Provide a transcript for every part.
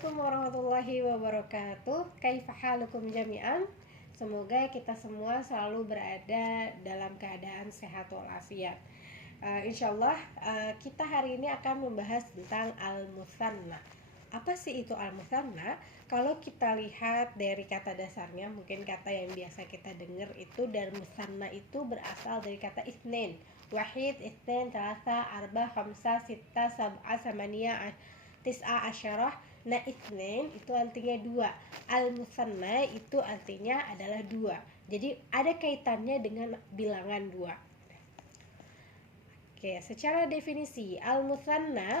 Assalamualaikum warahmatullahi wabarakatuh. Kaifa halukum jami'an? Semoga kita semua selalu berada dalam keadaan sehat walafiat. Insyaallah kita hari ini akan membahas tentang al-mutsanna. Apa sih itu al-mutsanna? Kalau kita lihat dari kata dasarnya, mungkin kata yang biasa kita dengar itu dari mutsanna itu berasal dari kata itsnain. Wahid, itsnain, thalatha, arba, khamsa, sitta, sab'a, samaniyah, tis'a, asyarah. Nah, itsnain itu artinya dua. Al-mutsanna itu artinya adalah dua. Jadi ada kaitannya dengan bilangan dua. Oke, secara definisi al-mutsanna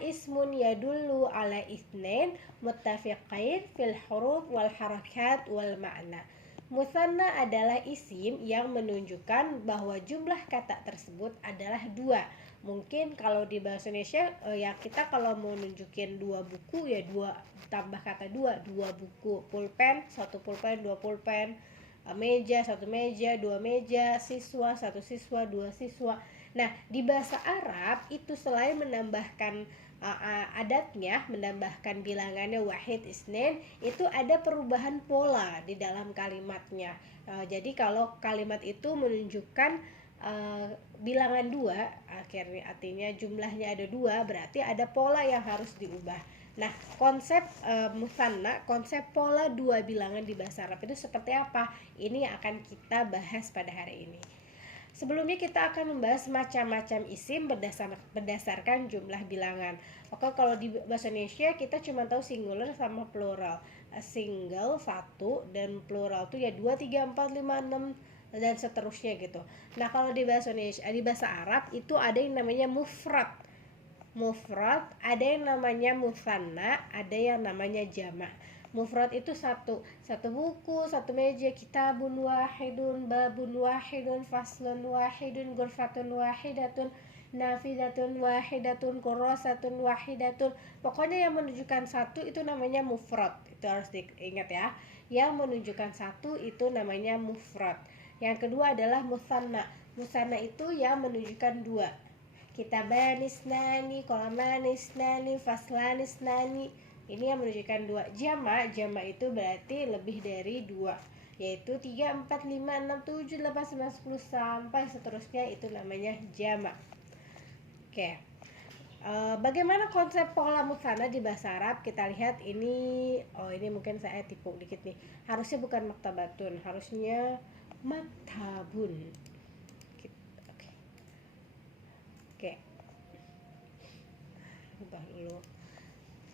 ismun yadullu ala itsnain muttafiqain fil huruf wal harakat wal ma'na. Mutsanna adalah isim yang menunjukkan bahwa jumlah kata tersebut adalah dua. Mungkin kalau di bahasa Indonesia ya kita kalau mau nunjukin dua buku ya dua tambah kata dua buku, pulpen satu pulpen, dua pulpen, meja satu meja, dua meja, siswa satu siswa, dua siswa. Nah, di bahasa Arab itu selain menambahkan adatnya, menambahkan bilangannya wahid, isnin, itu ada perubahan pola di dalam kalimatnya. Jadi kalau kalimat itu menunjukkan bilangan dua, akhirnya artinya jumlahnya ada dua, berarti ada pola yang harus diubah. Nah, konsep mutsanna, konsep pola dua bilangan di bahasa Arab itu seperti apa? Ini yang akan kita bahas pada hari ini. Sebelumnya kita akan membahas macam-macam isim berdasarkan jumlah bilangan. Oke, kalau di bahasa Indonesia kita cuma tahu singular sama plural. Single satu dan plural itu ya 2, 3, 4, 5, 6 dan seterusnya gitu. Nah, kalau di bahasa Indonesia, di bahasa Arab itu ada yang namanya mufrad. Mufrad, ada yang namanya mutsanna, ada yang namanya jama'. Mufrad itu satu buku, satu meja, kitabun wahidun, babun wahidun, faslun wahidun, ghurfatun wahidatun, nafidatun wahidatun, kurasatun wahidatun. Pokoknya yang menunjukkan satu itu namanya mufrad. Itu harus diingat ya. Yang menunjukkan satu itu namanya mufrad. Yang kedua adalah mutsanna. Mutsanna itu yang menunjukkan dua. Kitaban isnani, qalaman isnani, faslan isnani. Ini yang menunjukkan dua. Jama itu berarti lebih dari dua, yaitu 3, 4, 5, 6, 7, 8, 9, 10 sampai seterusnya, itu namanya jama. Oke. Bagaimana konsep pola mutsanna di bahasa Arab? Kita lihat ini. Ini mungkin saya tipu dikit nih. Harusnya bukan maktabatun, harusnya maktabun. Oke. Ubah dulu.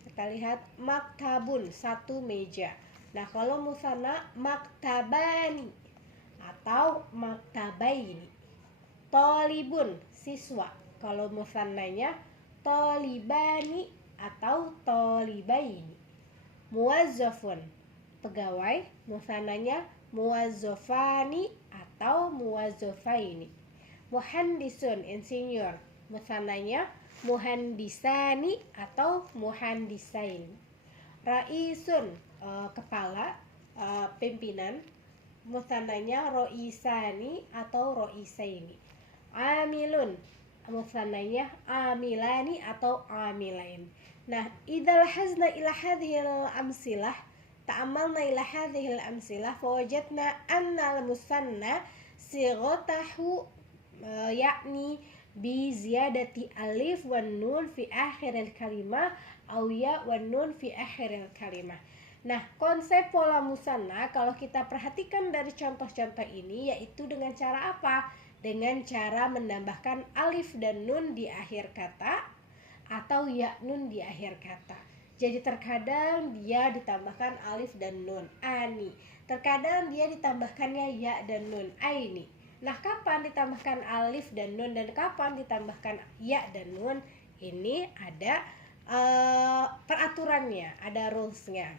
Kita lihat maktabun, satu meja. Nah, kalau mutsanna maktabani atau maktabaini. Tolibun, siswa. Kalau mutsannanya tolibani atau tolibaini. Muwazzafun, pegawai. Mutsannanya muwazzafani atau muwazzafaini. Muhandisun, insinyur. Mutsannanya muhandisani atau muhandisain. Raisun, kepala, pimpinan. Mutsannanya roisani atau roisaini. Amilun, mutsannanya amilani atau amilain. Nah, idza lahazna ila hadhil amsilah, ta'amalna ila hadhil amsilah, fawajadna anna al-mutsanna sighatahu yakni bi ziyadati alif wan nun fi akhiril kalimah aw ya wan nun fi akhiril kalimah. Nah, konsep pola mutsanna kalau kita perhatikan dari contoh-contoh ini yaitu dengan cara apa? Dengan cara menambahkan alif dan nun di akhir kata atau ya nun di akhir kata. Jadi terkadang dia ditambahkan alif dan nun, ani. Terkadang dia ditambahkannya ya dan nun, aini. Nah, kapan ditambahkan alif dan nun dan kapan ditambahkan ya dan nun? Ini ada peraturannya, ada rulesnya.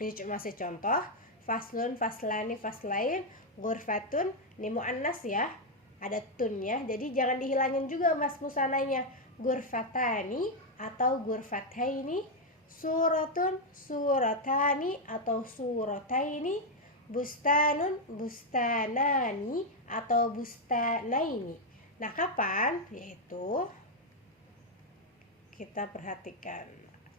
Ini masih contoh. Faslun, faslani, faslain, ghurfatun, ini muannas ya, ada tunnya. Jadi jangan dihilangin juga mas musananya. Ghurfatani atau ghurfataini, suratun, suratani atau surataini, bustanun, bustanani atau bustanaini. Nah, kapan? Yaitu kita perhatikan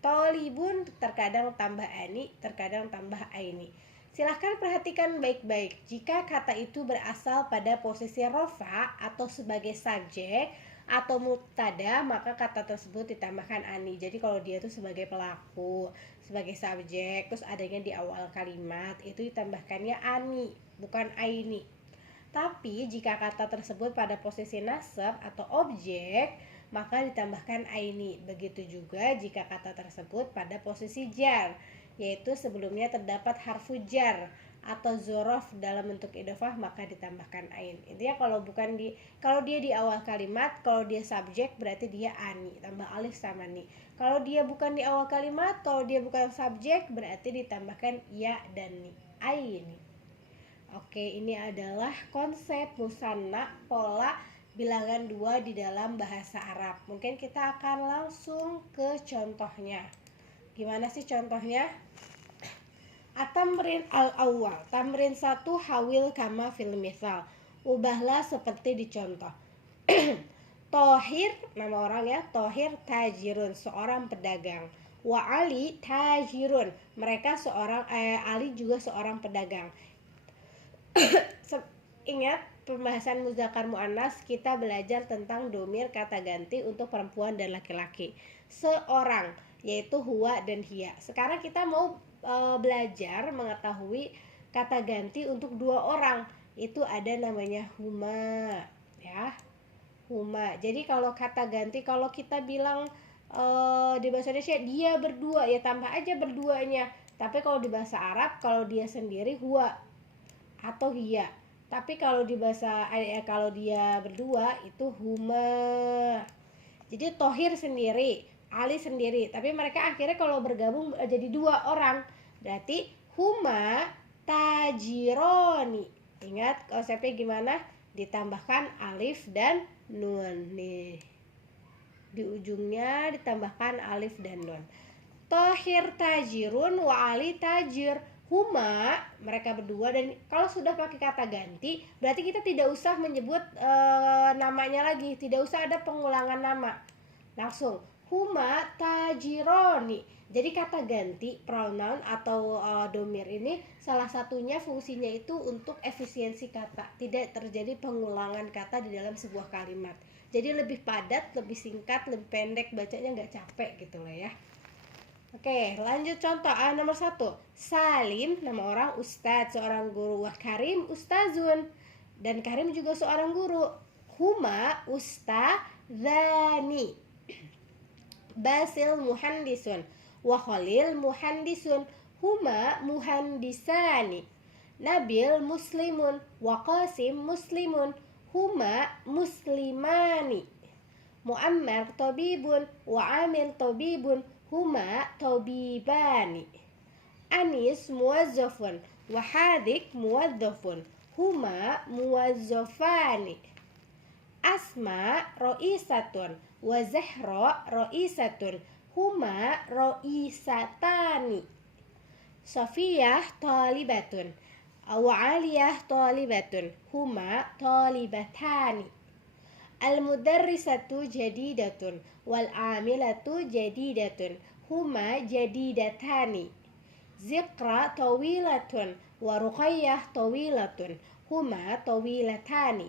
Tolibun terkadang tambah ani, terkadang tambah aini. Silahkan perhatikan baik-baik. Jika kata itu berasal pada posisi rofa atau sebagai subjek atau mubtada, maka kata tersebut ditambahkan ani. Jadi kalau dia itu sebagai pelaku, sebagai subjek, terus adanya di awal kalimat, itu ditambahkannya ani, bukan aini. Tapi jika kata tersebut pada posisi nasab atau objek, maka ditambahkan aini. Begitu juga jika kata tersebut pada posisi jar, yaitu sebelumnya terdapat harfu jar atau zorof dalam bentuk idhofah, maka ditambahkan ain. Intinya kalau dia di awal kalimat, kalau dia subjek berarti dia ani, tambah alif sama ni. Kalau dia bukan di awal kalimat, kalau dia bukan subjek berarti ditambahkan ya dan ni, aini. Oke, ini adalah konsep musanna, pola bilangan 2 di dalam bahasa Arab. Mungkin kita akan langsung ke contohnya. Gimana sih contohnya? At-tamrin al-awwal. Tamrin 1, hawil kama fil misal. Ubahlah seperti di contoh. Tohir, nama orang ya, Tohir tajirun, seorang pedagang. Wa Ali tajirun, mereka Ali juga seorang pedagang. Ingat pembahasan muzakkar muannas, kita belajar tentang domir kata ganti untuk perempuan dan laki-laki. Seorang, yaitu huwa dan hiya. Sekarang kita mau belajar mengetahui kata ganti untuk 2 orang. Itu ada namanya huma, ya. Huma. Jadi kalau kata ganti, kalau kita bilang di bahasa Indonesia dia berdua, ya tambah aja berduanya. Tapi kalau di bahasa Arab, kalau dia sendiri huwa atau hiya. Tapi kalau di bahasa kalau dia berdua itu huma. Jadi Tohir sendiri, Ali sendiri, tapi mereka akhirnya kalau bergabung jadi 2 orang. Berarti huma tajironi. Ingat konsepnya gimana? Ditambahkan alif dan nun nih. Di ujungnya ditambahkan alif dan nun. Tohir tajirun wa Ali tajir. Huma, mereka berdua, dan kalau sudah pakai kata ganti berarti kita tidak usah menyebut namanya lagi, tidak usah ada pengulangan nama, langsung huma tajironi. Jadi kata ganti pronoun atau domir ini salah satunya fungsinya itu untuk efisiensi kata, tidak terjadi pengulangan kata di dalam sebuah kalimat. Jadi lebih padat, lebih singkat, lebih pendek, bacanya nggak capek gitu lah ya. Oke, lanjut contoh nomor 1. Salim, nama orang, ustadz, seorang guru. Wa Karim ustazun, dan Karim juga seorang guru. Huma ustadzani. Basil muhandisun wa Khalil muhandisun. Huma muhandisani. Nabil muslimun wa Qasim muslimun. Huma muslimani. Muammar tabibun wa Amil tabibun. Huma tabibani. Anis muwazzafun wa Hadik muwazzafun. Huma muwazzafani. Asma ro'isatun wa Zahra ro'isatun. Huma ro'isatani. Safiyah talibatun wa Aliyah talibatun. Huma talibatani. Al-mudarrisatu jadidatun wal amilatu jadidatun. Huma jadidatani. Zikra tawilatun wa Ruqayyah tawilatun. Huma tawilatani.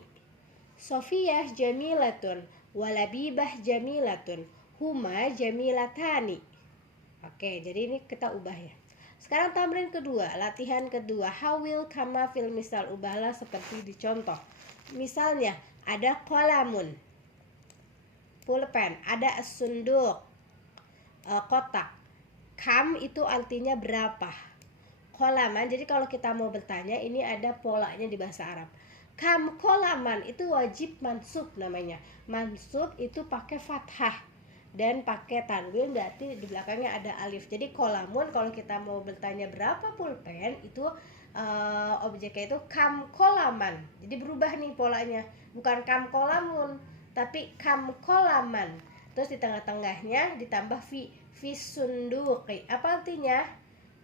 Sofiyah jamilatun wa Labibah jamilatun. Huma jamilatani. Oke, jadi ini kita ubah ya. Sekarang tamrin kedua, latihan kedua. Hawil kama fil misal, ubahlah seperti di contoh. Misalnya ada qalamun, pulpen, ada sunduk, kotak. Kam itu artinya berapa, qalaman. Jadi kalau kita mau bertanya, ini ada polanya di bahasa Arab. Kam qalaman itu wajib mansub namanya. Mansub itu pakai fathah dan pakai tanwin, berarti di belakangnya ada alif. Jadi qalamun, kalau kita mau bertanya berapa pulpen, itu objeknya itu kam qalaman. Jadi berubah nih polanya, bukan kam qalamun tapi kam qalaman. Terus di tengah-tengahnya ditambah fi sunduqi. Apa artinya?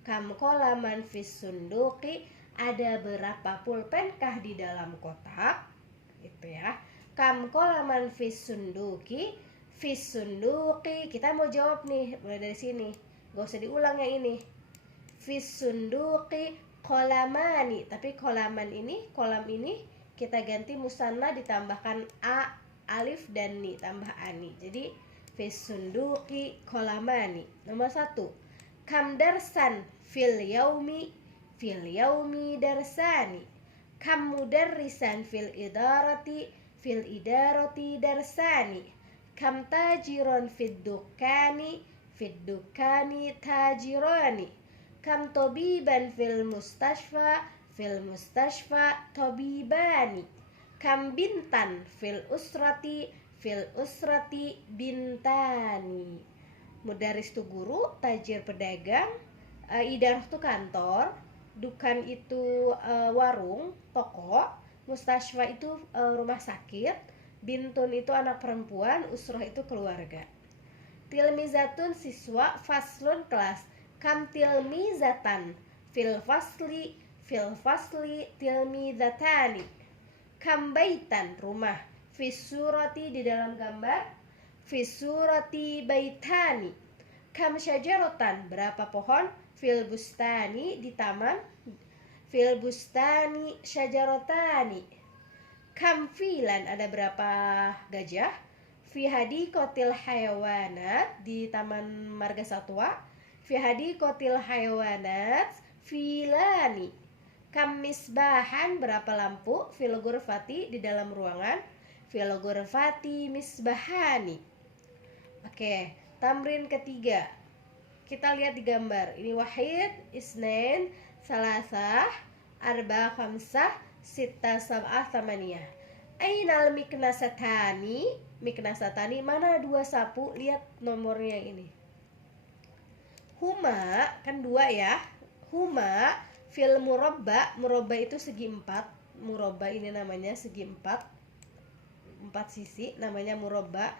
Kam qalaman fi sunduqi, ada berapa pulpenkah di dalam kotak? Itu ya. Kam qalaman fi sunduqi, fi sunduqi. Kita mau jawab nih mulai dari sini. Gak usah diulang yang ini. Fis sunduqi kolamani. Tapi kolam ini kita ganti musanna ditambahkan a, alif dan ni, tambah ani. Jadi fis sunduqi kolamani. Nomor 1. Kam darsan fil yaumi darsani. Kam mudarrisan fil idarati darsani. Kam tajiron fid dukkani tajirani. Kam tobiban fil mustashfa tobibani. Kam bintan fil usrati bintani. Mudaris itu guru, tajir pedagang, idarah itu kantor, dukan itu warung, toko, mustashfa itu rumah sakit, bintun itu anak perempuan, usrah itu keluarga. Tilmizatun siswa, faslun kelas. Kam tilmizatan fil fasli tilmizatani. Kam baitan rumah, fisurati di dalam gambar, fisurati baitani. Kam syajaratan berapa pohon, fil bustani di taman, fil bustani syajaratani. Kam filan ada berapa gajah, fi hadiqatil hayawanat di taman marga satwa, fi hadiqatil hayawanat filani. Kam misbahan berapa lampu, fil ghurfati di dalam ruangan, fil ghurfati misbahani. Oke, tamrin ketiga. Kita lihat di gambar. Ini wahid, isnain, salasah, arba, khamsah, sitta, sab'ah, tamaniyah. Ainal miknasatani, mana dua sapu? Lihat nomornya ini. Huma, kan dua ya. Huma fil murabba itu segi 4. Murabba ini namanya segi 4 sisi, namanya murabba.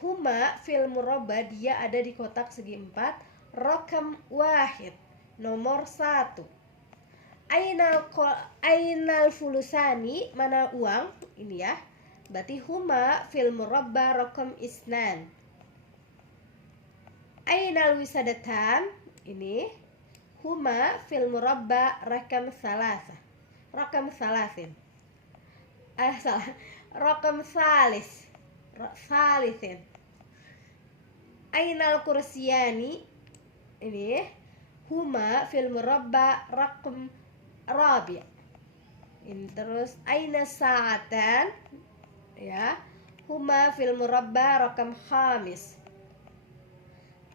Huma fil murabba, dia ada di kotak segi 4. Rakam wahid, nomor 1. Ainal fulusani, mana uang? Ini ya. Berarti huma fil murabba rakam isnan. Ainal wisadatan, ini huma fil murabba rakam salasa. Rakam salasin. Salah. Rakam salisin. Ainal kursiyani, ini huma fil murabba rakam rabi'. Ini terus aina sa'atan, ya, huma fil murabba rakam khamis.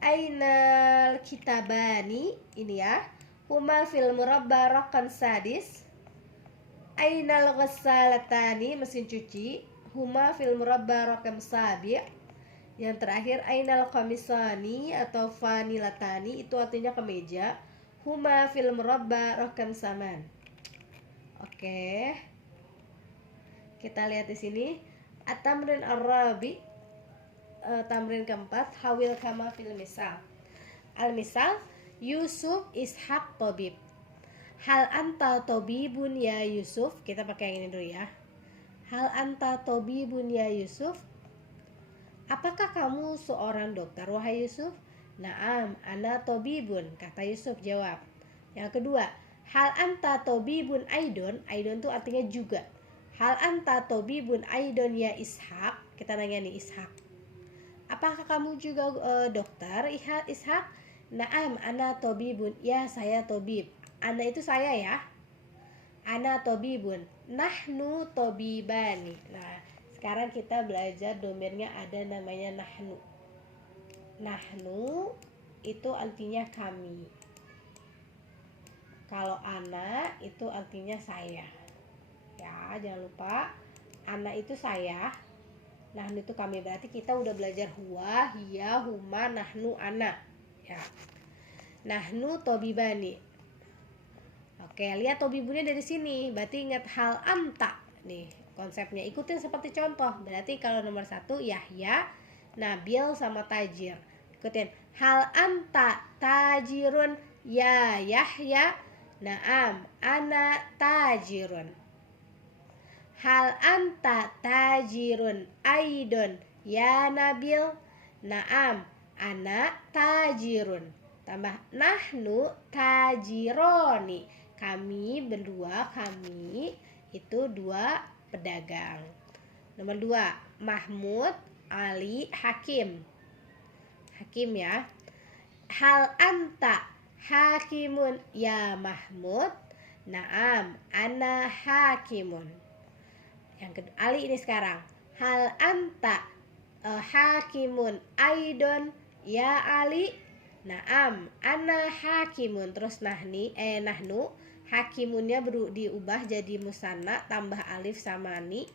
Ainal kitabani, ini ya, huma fil murabba rakam sadis. Ainal ghassalatani, mesin cuci, huma fil murabba rakam sabi'. Yang terakhir ainal qamisani atau fanilatani, itu artinya kemeja, huma fil murabba rakam saman. Oke. Kita lihat di sini at-tamrin ar-rabi, tamrin keempat, hawil kama fil misal. Al-misal, Yusuf Ishaq Tobib. Hal anta tobibun ya Yusuf. Kita pakai yang ini dulu ya. Hal anta tobibun ya Yusuf. Apakah kamu seorang dokter wahai Yusuf? Naam, ana tobibun, kata Yusuf jawab. Yang kedua, hal anta tobibun aidon. Aidon itu artinya juga. Hal anta tobibun aidon ya Ishaq. Kita nanya nih Ishaq, apakah kamu juga dokter Ishaq? Naam, ana tobibun. Ya, saya tobib. Ana itu saya ya. Ana tobibun. Nahnu tobibani. Nah, sekarang kita belajar domirnya ada namanya nahnu. Nahnu itu artinya kami. Kalau ana itu artinya saya. Ya, jangan lupa. Ana itu saya. Nahnu itu kami, berarti kita udah belajar huwa, hiya, huma, nahnu, ana. Ya. Nahnu tobibani. Oke, lihat tobibunnya dari sini. Berarti ingat hal anta. Nih, konsepnya ikutin seperti contoh. Berarti kalau nomor 1 Yahya, Nabil sama Tajir. Ikutin. Hal anta tajirun ya Yahya. Naam, ana tajirun. Hal anta tajirun aidon ya Nabil. Naam, ana tajirun. tambah nahnu tajironi, kami berdua, kami itu dua pedagang. Nomor 2, Mahmud, Ali, Hakim. Hakim ya. Hal anta hakimun ya Mahmud? Naam, ana hakimun. Yang kedua, Ali ini sekarang. Hal anta hakimun aidon ya Ali? Naam, ana hakimun. Terus nahnu hakimunnya diubah jadi musanna tambah alif sama ni.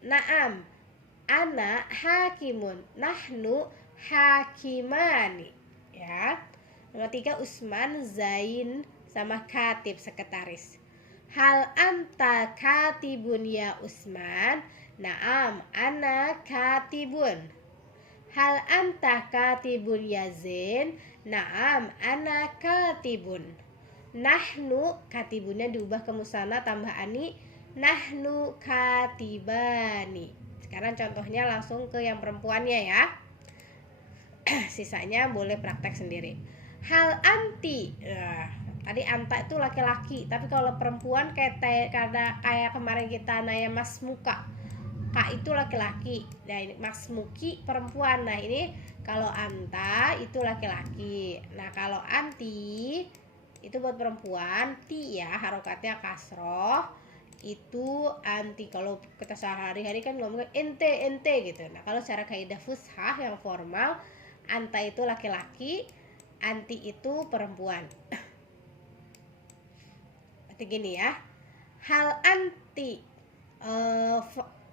Naam, ana hakimun, nahnu hakimani. Ya. Nomor 3, Usman, Zain sama katib, sekretaris. Hal anta katibun ya Usman? Naam, ana katibun. Hal anta katibun ya Zain? Naam, ana katibun. Nahnu, katibunnya diubah ke musanna tambah ani. Nahnu katibani. Sekarang contohnya langsung ke yang perempuannya ya. Sisanya boleh praktek sendiri. Hal anti, tadi anta itu laki-laki, tapi kalau perempuan kayak kemarin kita nanya mas muka, kak itu laki-laki. Nah ini mas muki perempuan. Nah ini kalau anta itu laki-laki. Nah kalau anti itu buat perempuan, ti ya harokatnya kasroh, itu anti. Kalau kita sehari-hari kan ngomong ente gitu. Nah kalau secara kaidah fushah yang formal, anta itu laki-laki, anti itu perempuan. Berarti gini ya. Hal anti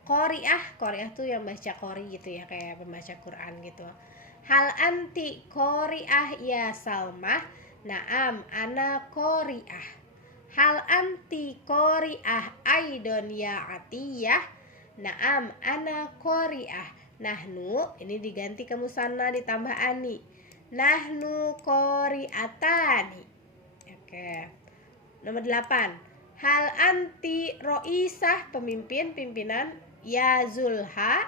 Qori'ah tuh yang baca qori gitu ya, kayak pembaca Quran gitu. Hal anti qori'ah ya Salmah? Naam, ana qori'ah. Hal anti qori'ah aidon ya Atiyah? Naam, ana qori'ah. Nahnu ini diganti ke musanna ditambah ani. Nahnu qori'atani. Oke. Nomor 8. Hal anti roisah, pimpinan ya Zulaiha?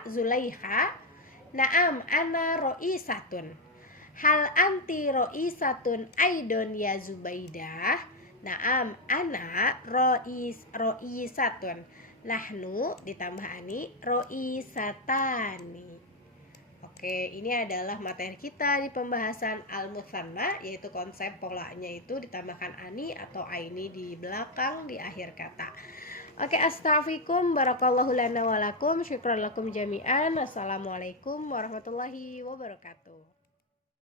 Naam, ana roisatun. Hal anti roisatun aidon ya Zubaidah? Naam, ana roisatun. Nahnu ditambah ani roisatani. Oke, ini adalah materi kita di pembahasan al-mutsanna, yaitu konsep polanya itu ditambahkan ani atau aini di belakang di akhir kata. Oke, astaghfirukum barakallahu lana walakum, syukran lakum jami'an. Assalamualaikum warahmatullahi wabarakatuh.